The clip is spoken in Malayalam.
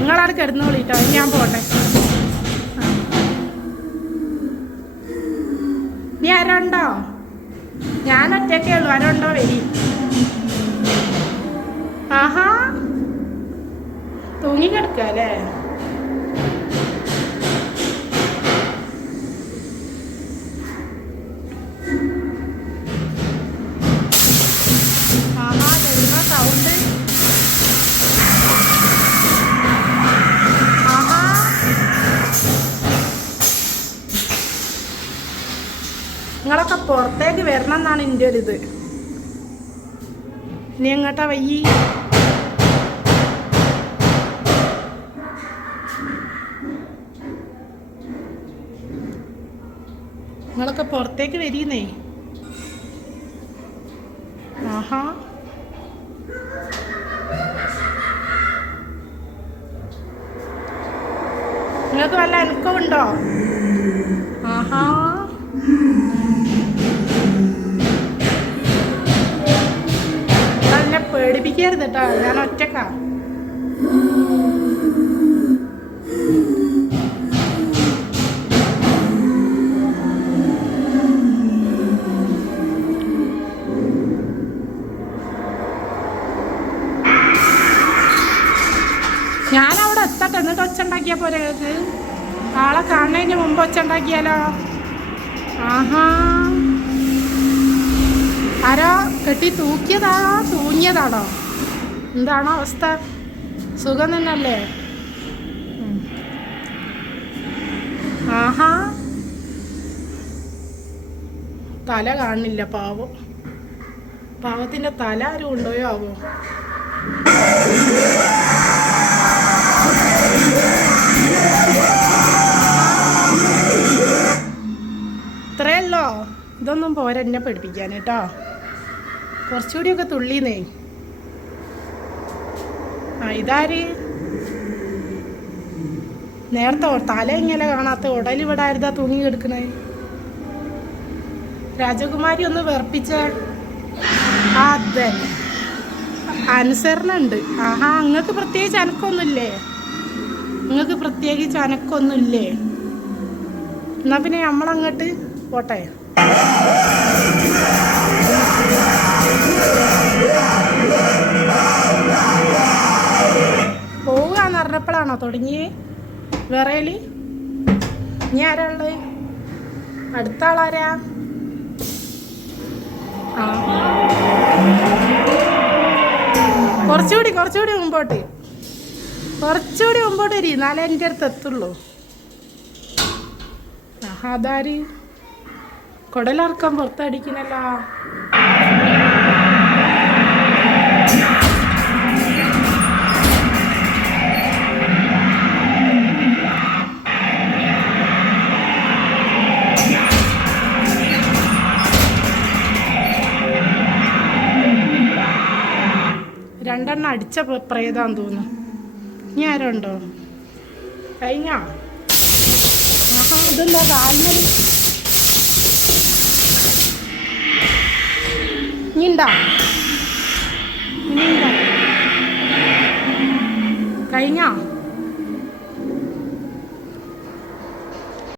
നിങ്ങളവിടെ കിടന്നോളിട്ടോ, ഞാൻ പോട്ടെ. നീ ആരുണ്ടോ? ഞാൻ ഒറ്റയ്ക്കേ ഉള്ളൂ, ആരുണ്ടോ വരി. ആഹാ, തൂങ്ങിക്കിടക്കുക അല്ലേ? ആഹാ, വരുന്ന സൗണ്ട്. ആഹാ, നിങ്ങളൊക്കെ പുറത്തേക്ക് വരണം എന്നാണ് എൻ്റെ ഒരു ഇത്. നീ എങ്ങോട്ടാ വയ്യി? നിങ്ങളൊക്കെ പുറത്തേക്ക് വരീന്നേ. ആഹാ, നിങ്ങൾക്ക് വല്ല അനക്കമുണ്ടോ? ആഹാ, എന്നെ പേടിപ്പിക്കരുത് കേട്ടോ, ഞാൻ ഒറ്റക്കാ. ഞാനവിടെ എത്തട്ടെ, എന്നിട്ട് ഒച്ച ഉണ്ടാക്കിയാൽ പോരെ? നിങ്ങൾക്ക് ആളെ കാണുന്നതിന് മുമ്പ് ഒച്ച ഉണ്ടാക്കിയാലോ? ആഹാ, ആരോ കെട്ടി തൂക്കിയതാണോ തൂങ്ങിയതാണോ? എന്താണോ അവസ്ഥ? സുഖം തന്നെയല്ലേ? ആഹാ, തല കാണുന്നില്ല. പാവം, പാവത്തിൻ്റെ തല ആരും കൊണ്ടുപോയോ ആവോ? ഇത്രയല്ലോ, ഇതൊന്നും പോരാ എന്നെ പഠിപ്പിക്കാൻ കേട്ടോ. കുറച്ചുകൂടിയൊക്കെ തുള്ളിന്നേ. ആ, ഇതാര്? നേരത്തെ തല ഇങ്ങനെ കാണാത്ത ഉടലിവിടെ ആരുതാ തൂങ്ങി കിടക്കണേ? രാജകുമാരി ഒന്ന് വെറുപ്പിച്ചേ. അതെ, അനുസരണ ഉണ്ട്. ആഹാ, നിങ്ങൾക്ക് പ്രത്യേകിച്ച് അനക്കൊന്നുമില്ലേ? നിങ്ങൾക്ക് പ്രത്യേകിച്ച് അനക്കൊന്നുമില്ലേ? എന്നാ പിന്നെ നമ്മളങ്ങോട്ട് പോട്ടെ. പോവുകയെന്ന് പറഞ്ഞപ്പോഴാണോ തുടങ്ങിയേ വിറയല്? ഇനി ആരാ ഉള്ളത്? അടുത്ത ആളാരാ? ആ, കുറച്ചുകൂടി മുമ്പോട്ട് വരി, എന്നാലേ എൻ്റെ അടുത്ത് എത്തുള്ളൂ. ആഹാ, അതാര്? കുടലിറക്കം പുറത്തടിക്കണല്ലോ. രണ്ടെണ്ണം അടിച്ച പ്രേതാന്ന് തോന്നുന്നു. ഇനി ആരുണ്ടോ? കഴിഞ്ഞോ? ആഹാ, ഇതെന്താ കാലിനൊരു ഇനിയുണ്ടോ? കഴിഞ്ഞോ?